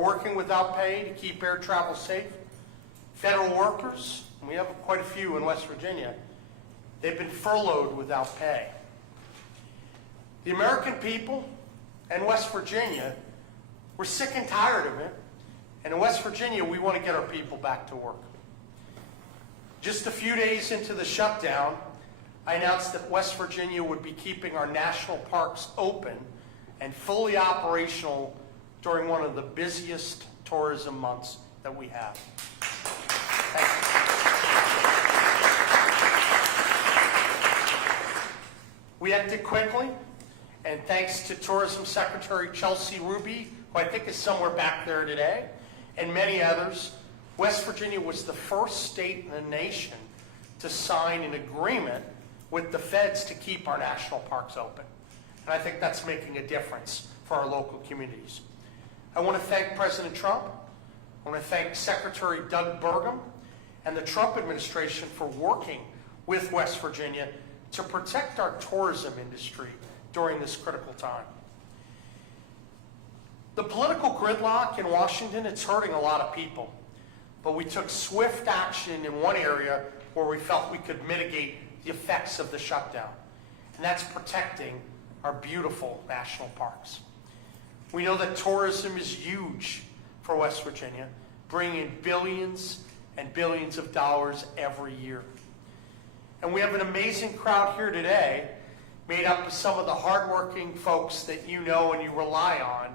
are working without pay to keep air travel safe. Federal workers, and we have quite a few in West Virginia, they've been furloughed without pay. The American people and West Virginia, we're sick and tired of it. And in West Virginia, we want to get our people back to work. Just a few days into the shutdown, I announced that West Virginia would be keeping our national parks open and fully operational during one of the busiest tourism months that we have. Thank you. We acted quickly, and thanks to Tourism Secretary Chelsea Ruby, who I think is somewhere back there today, and many others, West Virginia was the first state in the nation to sign an agreement with the feds to keep our national parks open. And I think that's making a difference for our local communities. I want to thank President Trump. I want to thank Secretary Doug Burgum and the Trump administration for working with West Virginia to protect our tourism industry during this critical time. The political gridlock in Washington, it's hurting a lot of people, but we took swift action in one area where we felt we could mitigate the effects of the shutdown, and that's protecting our beautiful national parks. We know that tourism is huge for West Virginia, bringing in billions and billions of dollars every year. And we have an amazing crowd here today, made up of some of the hardworking folks that you know and you rely on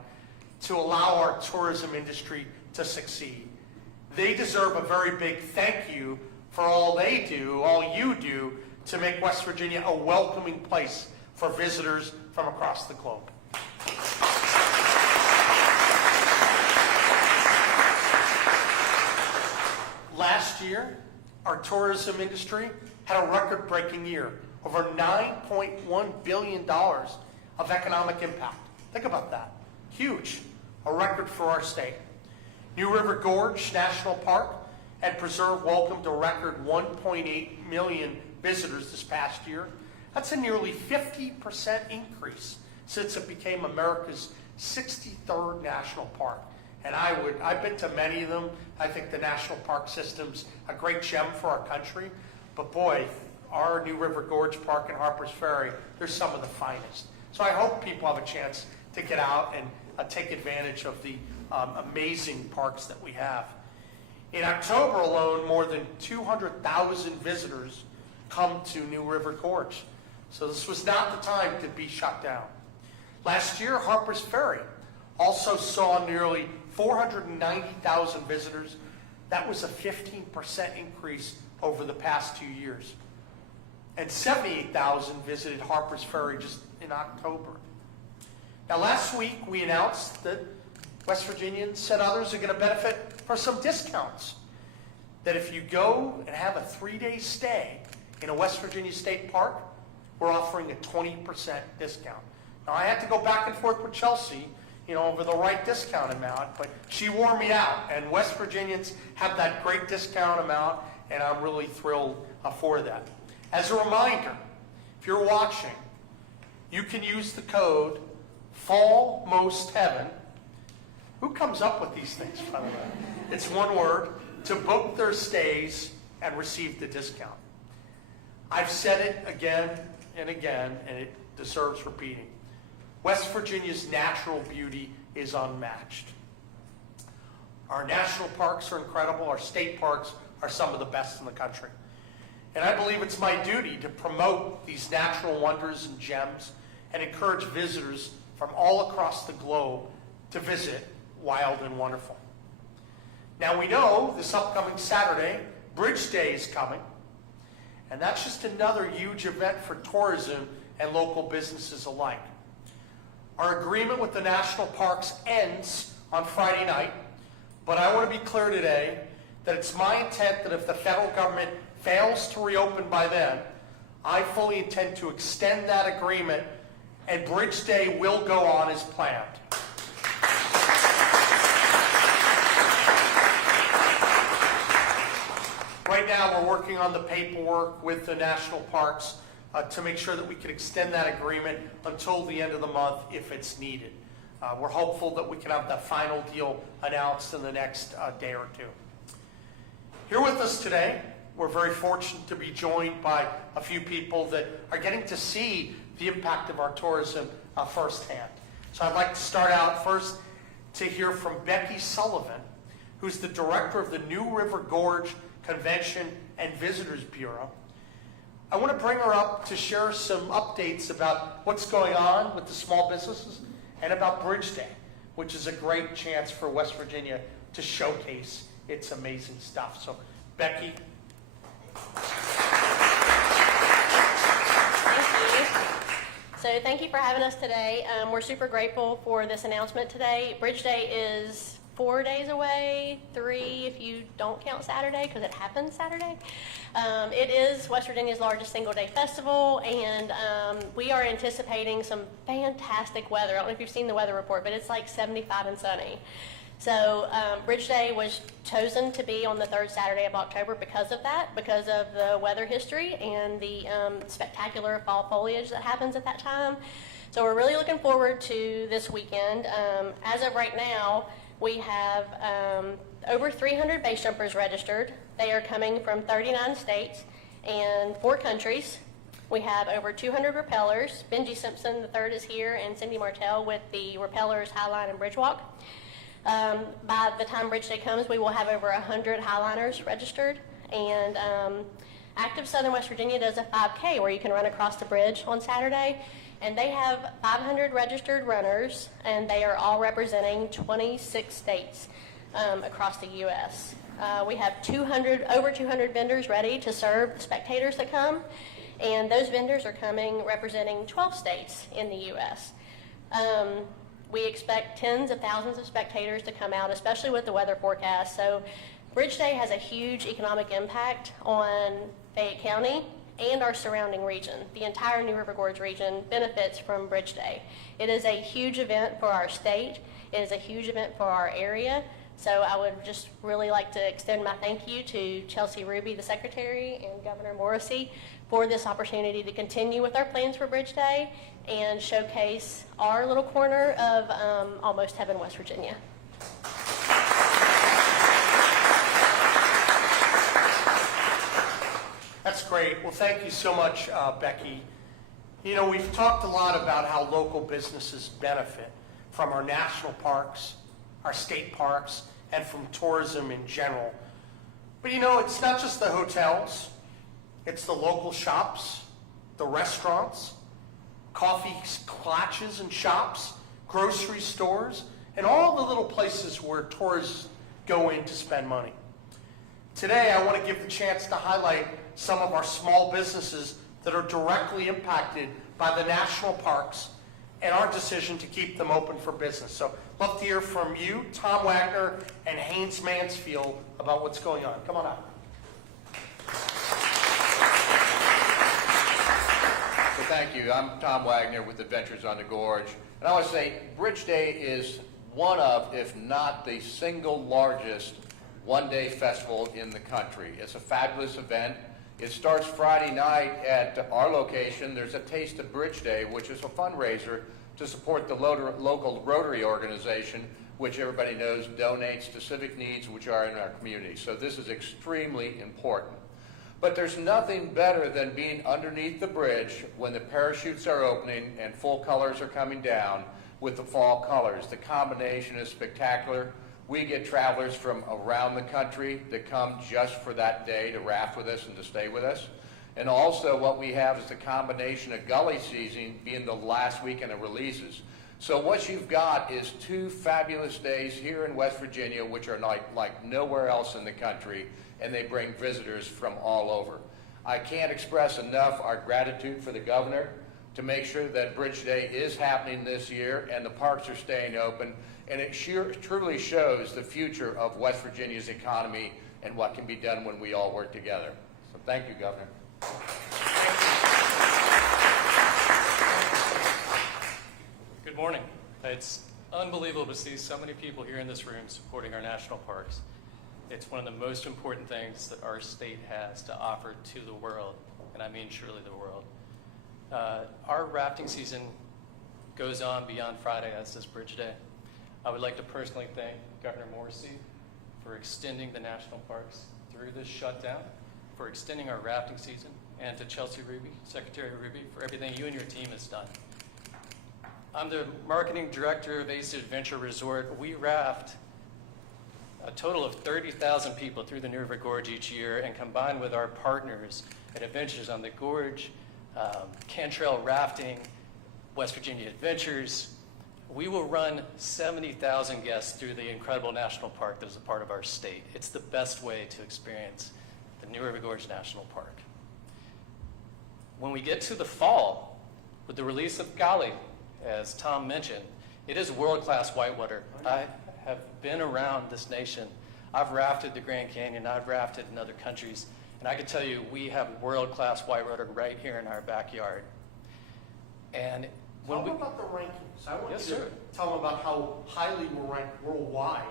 to allow our tourism industry to succeed. They deserve a very big thank you for all they do, all you do, to make West Virginia a welcoming place for visitors from across the globe. Last year, our tourism industry had a record-breaking year, over $9.1 billion of economic impact. Think about that. Huge. A record for our state. New River Gorge National Park and Preserve welcomed a record 1.8 million visitors this past year. That's a nearly 50% increase since it became America's 63rd national park. And I've been to many of them. I think the national park system's a great gem for our country. But boy, our New River Gorge Park and Harpers Ferry, they're some of the finest. So I hope people have a chance to get out and take advantage of the amazing parks that we have. In October alone, more than 200,000 visitors come to New River Gorge. So this was not the time to be shut down. Last year, Harpers Ferry also saw nearly 490,000 visitors. That was a 15% increase over the past 2 years. And 78,000 visited Harpers Ferry just in October. Now, last week, we announced that West Virginians and others are going to benefit from some discounts. That if you go and have a 3-day stay in a West Virginia state park, we're offering a 20% discount. Now, I had to go back and forth with Chelsea, over the right discount amount, but she wore me out, and West Virginians have that great discount amount, and I'm really thrilled for that. As a reminder, if you're watching, you can use the code FALLMOSTHEAVEN. Who comes up with these things, by the way? It's one word, to book their stays and receive the discount. I've said it again and again, and it deserves repeating. West Virginia's natural beauty is unmatched. Our national parks are incredible. Our state parks are some of the best in the country. And I believe it's my duty to promote these natural wonders and gems and encourage visitors from all across the globe to visit Wild and Wonderful. Now we know this upcoming Saturday, Bridge Day is coming, and that's just another huge event for tourism and local businesses alike. Our agreement with the national parks ends on Friday night, but I want to be clear today that it's my intent that if the federal government fails to reopen by then, I fully intend to extend that agreement, and Bridge Day will go on as planned. Right now, we're working on the paperwork with the national parks to make sure that we can extend that agreement until the end of the month if it's needed. We're hopeful that we can have that final deal announced in the next day or two. Here with us today, we're very fortunate to be joined by a few people that are getting to see the impact of our tourism firsthand. So I'd like to start out first to hear from Becky Sullivan, who's the director of the New River Gorge Convention and Visitors Bureau. I want to bring her up to share some updates about what's going on with the small businesses and about Bridge Day, which is a great chance for West Virginia to showcase its amazing stuff. So, Becky. Thank you for having us today. We're super grateful for this announcement today. Bridge Day is 4 days away, 3 if you don't count Saturday, because it happens Saturday. It is West Virginia's largest single-day festival, and we are anticipating some fantastic weather. I don't know if you've seen the weather report, but it's like 75 and sunny. So Bridge Day was chosen to be on the 3rd Saturday of October because of that, because of the weather history and the spectacular fall foliage that happens at that time. So we're really looking forward to this weekend. As of right now, we have over 300 base jumpers registered. They are coming from 39 states and 4 countries. We have over 200 rappellers. Benji Simpson III is here, and Cindy Martell with the rappellers Highline and Bridgewalk. By the time Bridge Day comes, we will have over 100 Highliners registered. And Active Southern West Virginia does a 5K where you can run across the bridge on Saturday. And they have 500 registered runners, and they are all representing 26 states across the U.S. We have over 200 vendors ready to serve the spectators that come, and those vendors are coming representing 12 states in the U.S. We expect tens of thousands of spectators to come out, especially with the weather forecast. So Bridge Day has a huge economic impact on Fayette County and our surrounding region. The entire New River Gorge region benefits from Bridge Day. It is a huge event for our state. It is a huge event for our area. So I would just really like to extend my thank you to Chelsea Ruby, the Secretary, and Governor Morrisey for this opportunity to continue with our plans for Bridge Day and showcase our little corner of Almost Heaven, West Virginia. That's great. Well, thank you so much, Becky. You know, we've talked a lot about how local businesses benefit from our national parks, our state parks, and from tourism in general. But you know, it's not just the hotels, it's the local shops, the restaurants, coffee clutches and shops, grocery stores, and all the little places where tourists go in to spend money. Today, I want to give the chance to highlight some of our small businesses that are directly impacted by the national parks and our decision to keep them open for business. So love to hear from you, Tom Wagner, and Haynes Mansfield about what's going on. Come on up. So thank you. I'm Tom Wagner with Adventures on the Gorge. And I want to say Bridge Day is one of, if not the single largest one-day festival in the country. It's a fabulous event. It starts Friday night at our location. There's a Taste of Bridge Day, which is a fundraiser to support the local Rotary organization, which everybody knows donates to civic needs which are in our community. So this is extremely important. But there's nothing better than being underneath the bridge when the parachutes are opening and full colors are coming down with the fall colors. The combination is spectacular. We get travelers from around the country that come just for that day to raft with us and to stay with us. And also what we have is the combination of gully season being the last weekend of releases. So what you've got is 2 fabulous days here in West Virginia, which are like nowhere else in the country, and they bring visitors from all over. I can't express enough our gratitude for the governor to make sure that Bridge Day is happening this year and the parks are staying open. And it truly shows the future of West Virginia's economy and what can be done when we all work together. So thank you, Governor. Good morning. It's unbelievable to see so many people here in this room supporting our national parks. It's one of the most important things that our state has to offer to the world, and I mean truly the world. Our rafting season goes on beyond Friday, as does Bridge Day. I would like to personally thank Governor Morrisey for extending the national parks through this shutdown, for extending our rafting season, and to Chelsea Ruby, Secretary Ruby, for everything you and your team has done. I'm the marketing director of Ace Adventure Resort. We raft a total of 30,000 people through the New River Gorge each year, and combined with our partners at Adventures on the Gorge, Cantrell Rafting, West Virginia Adventures, we will run 70,000 guests through the incredible national park that is a part of our state. It's the best way to experience the New River Gorge National Park. When we get to the fall, with the release of Golly, as Tom mentioned, it is world-class whitewater. I have been around this nation. I've rafted the Grand Canyon, I've rafted in other countries, and I can tell you we have world-class whitewater right here in our backyard. And when Tell we them about the rankings. I want Yes, you to sir. tell them about how highly we're ranked worldwide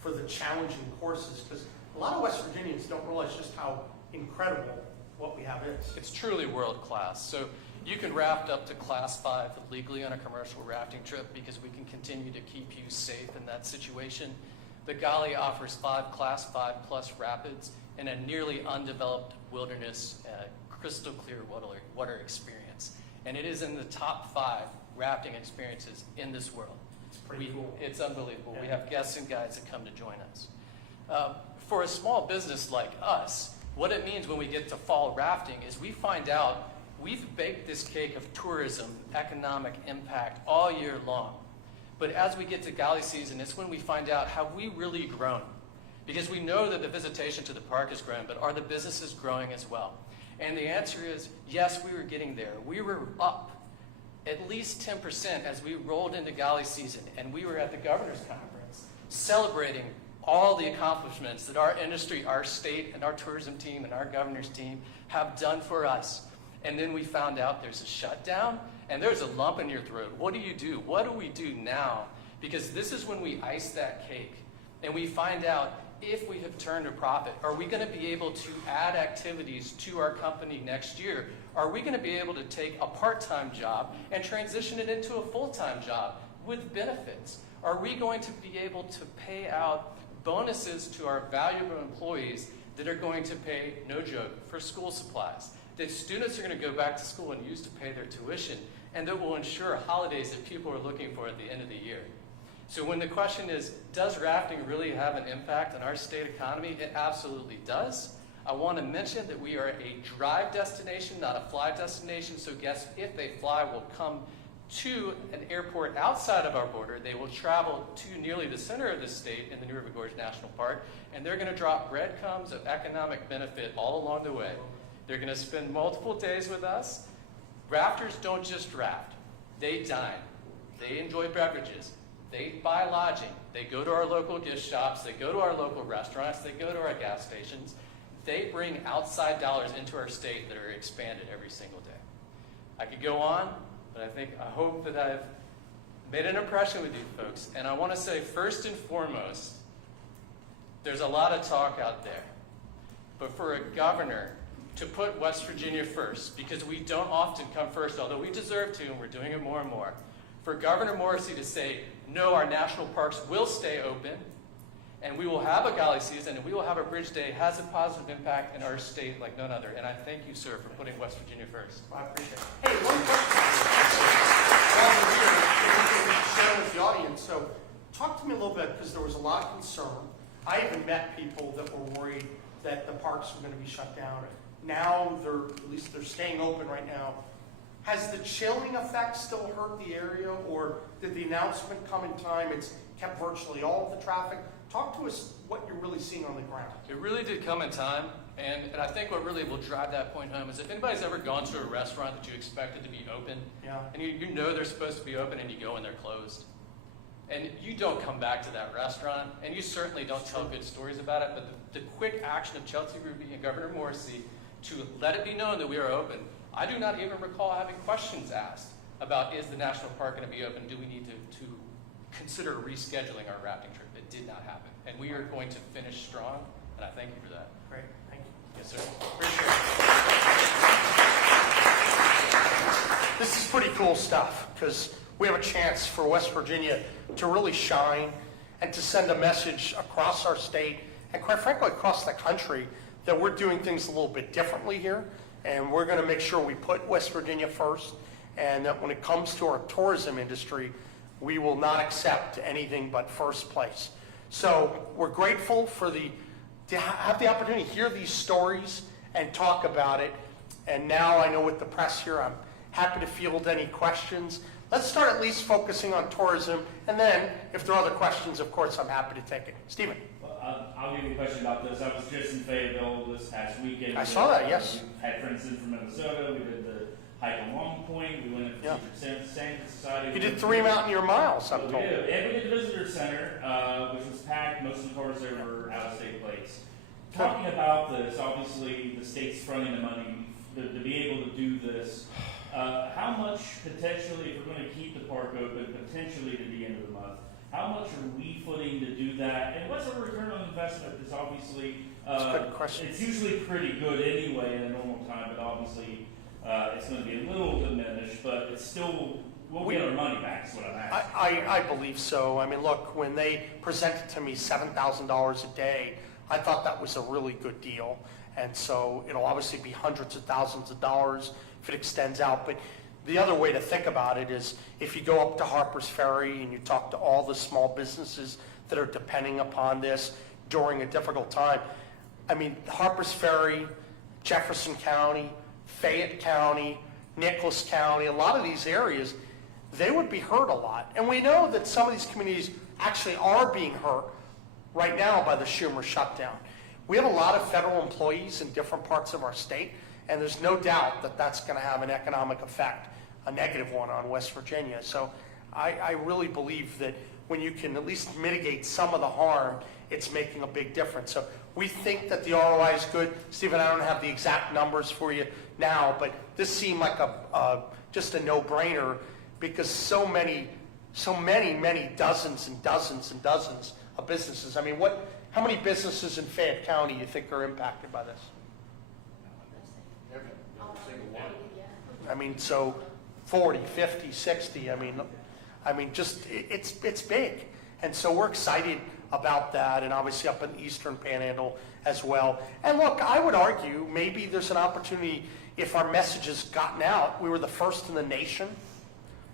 for the challenging courses, because a lot of West Virginians don't realize just how incredible what we have is. It's truly world-class. So you can raft up to Class 5 legally on a commercial rafting trip because we can continue to keep you safe in that situation. The Golly offers 5 Class 5 plus rapids and a nearly undeveloped wilderness, crystal clear water experience. And it is in the top 5 rafting experiences in this world. It's pretty cool. It's unbelievable. We Yeah. have guests and guides that come to join us. For a small business like us, what it means when we get to fall rafting is we find out we've baked this cake of tourism, economic impact all year long. But as we get to Golly season, it's when we find out, have we really grown? Because we know that the visitation to the park has grown, but are the businesses growing as well? And the answer is, yes, we were getting there. We were up at least 10% as we rolled into Golly season, and we were at the governor's conference celebrating all the accomplishments that our industry, our state, and our tourism team and our governor's team have done for us. And then we found out there's a shutdown and there's a lump in your throat. What do you do? What do we do now? Because this is when we ice that cake and we find out if we have turned a profit. Are we going to be able to add activities to our company next year? Are we going to be able to take a part-time job and transition it into a full-time job with benefits? Are we going to be able to pay out bonuses to our valuable employees that are going to pay, no joke, for school supplies? That students are going to go back to school and use to pay their tuition, and that will ensure holidays that people are looking for at the end of the year. So when the question is, does rafting really have an impact on our state economy? It absolutely does. I want to mention that we are a drive destination, not a fly destination, so guests, if they fly, will come to an airport outside of our border. They will travel to nearly the center of the state in the New River Gorge National Park, and they're going to drop breadcrumbs of economic benefit all along the way. They're going to spend multiple days with us. Rafters don't just raft. They dine. They enjoy beverages. They buy lodging. They go to our local gift shops. They go to our local restaurants. They go to our gas stations. They bring outside dollars into our state that are expanded every single day. I could go on, but I hope that I've made an impression with you folks. And I want to say, first and foremost, there's a lot of talk out there. But for a governor to put West Virginia first, because we don't often come first, although we deserve to, and we're doing it more and more. For Governor Morrisey to say, no, our national parks will stay open, and we will have a Golly season, and we will have a Bridge Day, has a positive impact in our state like none other. And I thank you, sir, for putting West Virginia first. I appreciate it. Hey, one question. While we're here, we can share with the audience. So talk to me a little bit, because there was a lot of concern. I even met people that were worried that the parks were going to be shut down. Now at least they're staying open right now. Has the chilling effect still hurt the area, or did the announcement come in time? It's kept virtually all of the traffic. Talk to us what you're really seeing on the ground. It really did come in time, and I think what really will drive that point home is if anybody's ever gone to a restaurant that you expected to be open, Yeah. and you know they're supposed to be open and you go and they're closed, and you don't come back to that restaurant, and you certainly don't tell good stories about it, but the quick action of Chelsea Ruby and Governor Morrisey to let it be known that we are open. I do not even recall having questions asked about, is the national park going to be open? Do we need to consider rescheduling our rafting trip? It did not happen. And we are going to finish strong, and I thank you for that. Great, thank you. Yes, sir. Appreciate it. This is pretty cool stuff, because we have a chance for West Virginia to really shine and to send a message across our state and quite frankly across the country that we're doing things a little bit differently here, and we're going to make sure we put West Virginia first, and that when it comes to our tourism industry, we will not accept anything but first place. So we're grateful for to have the opportunity to hear these stories and talk about it. And now I know with the press here, I'm happy to field any questions. Let's start at least focusing on tourism, and then if there are other questions, of course, I'm happy to take it. Stephen. I'll give you a question about this. I was just in Fayetteville this past weekend. I saw that, yes. We had friends in from Minnesota. We did the hike on Long Point. We went to the Sanford Society. You did 3 Mountaineer miles, I'm told. We did. And we did the visitor center, which was packed. Most of the tours there were out-of-state plates. Talking about this, obviously the state's fronting the money to be able to do this. How much potentially, if we're going to keep the park open, potentially to the end of the month, how much are we footing to do that? And what's our return on investment? Because obviously, That's a good question. it's usually pretty good anyway in a normal time, but obviously it's going to be a little diminished, but it's still, we'll get our money back is what I'm asking. I believe so. I mean, look, when they presented to me $7,000 a day, I thought that was a really good deal. And so it'll obviously be hundreds of thousands of dollars if it extends out. But the other way to think about it is if you go up to Harper's Ferry and you talk to all the small businesses that are depending upon this during a difficult time. I mean, Harper's Ferry, Jefferson County, Fayette County, Nicholas County, a lot of these areas, they would be hurt a lot. And we know that some of these communities actually are being hurt right now by the Schumer shutdown. We have a lot of federal employees in different parts of our state, and there's no doubt that that's going to have an economic effect, a negative one on West Virginia. So I really believe that when you can at least mitigate some of the harm, it's making a big difference. So we think that the ROI is good. Stephen, I don't have the exact numbers for you now, but this seemed like just a no-brainer because so many dozens and dozens and dozens of businesses. I mean, how many businesses in Fayette County you think are impacted by this? Every single one. I mean, so 40, 50, 60, I mean, just, it's big. And so we're excited about that, and obviously up in the Eastern Panhandle as well. And look, I would argue maybe there's an opportunity if our message has gotten out. We were the first in the nation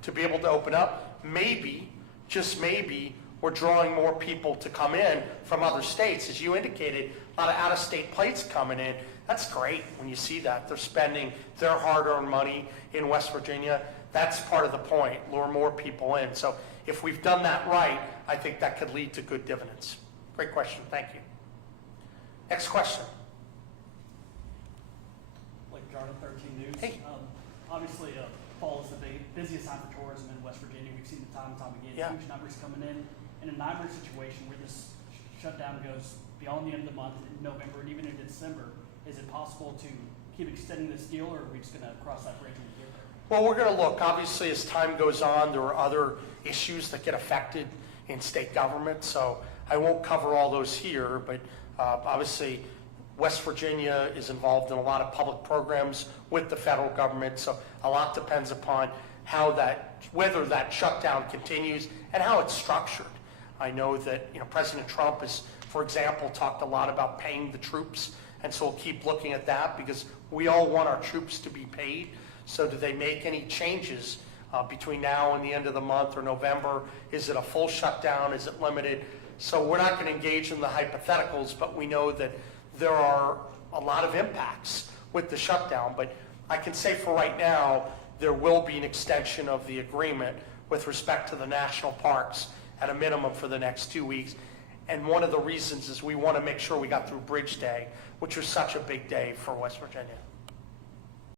to be able to open up. Maybe, just maybe, we're drawing more people to come in from other states. As you indicated, a lot of out-of-state plates coming in. That's great when you see that. They're spending their hard-earned money in West Virginia. That's part of the point, lure more people in. So if we've done that right, I think that could lead to good dividends. Great question, thank you. Next question. Like Jordan, 13 News. Hey. Obviously, fall is the busiest time for tourism in West Virginia. We've seen the time and time again, Yeah. huge numbers coming in. In a nightmare situation where this shutdown goes beyond the end of the month, in November and even in December, is it possible to keep extending this deal, or are we just going to cross that bridge when we get there? Well, we're going to look. Obviously, as time goes on, there are other issues that get affected in state government, so I won't cover all those here, but obviously, West Virginia is involved in a lot of public programs with the federal government, so a lot depends upon whether that shutdown continues and how it's structured. I know that President Trump has, for example, talked a lot about paying the troops, and so we'll keep looking at that because we all want our troops to be paid. So do they make any changes between now and the end of the month or November? Is it a full shutdown? Is it limited? So we're not going to engage in the hypotheticals, but we know that there are a lot of impacts with the shutdown. But I can say for right now, there will be an extension of the agreement with respect to the national parks at a minimum for the next 2 weeks. And one of the reasons is we want to make sure we got through Bridge Day, which was such a big day for West Virginia.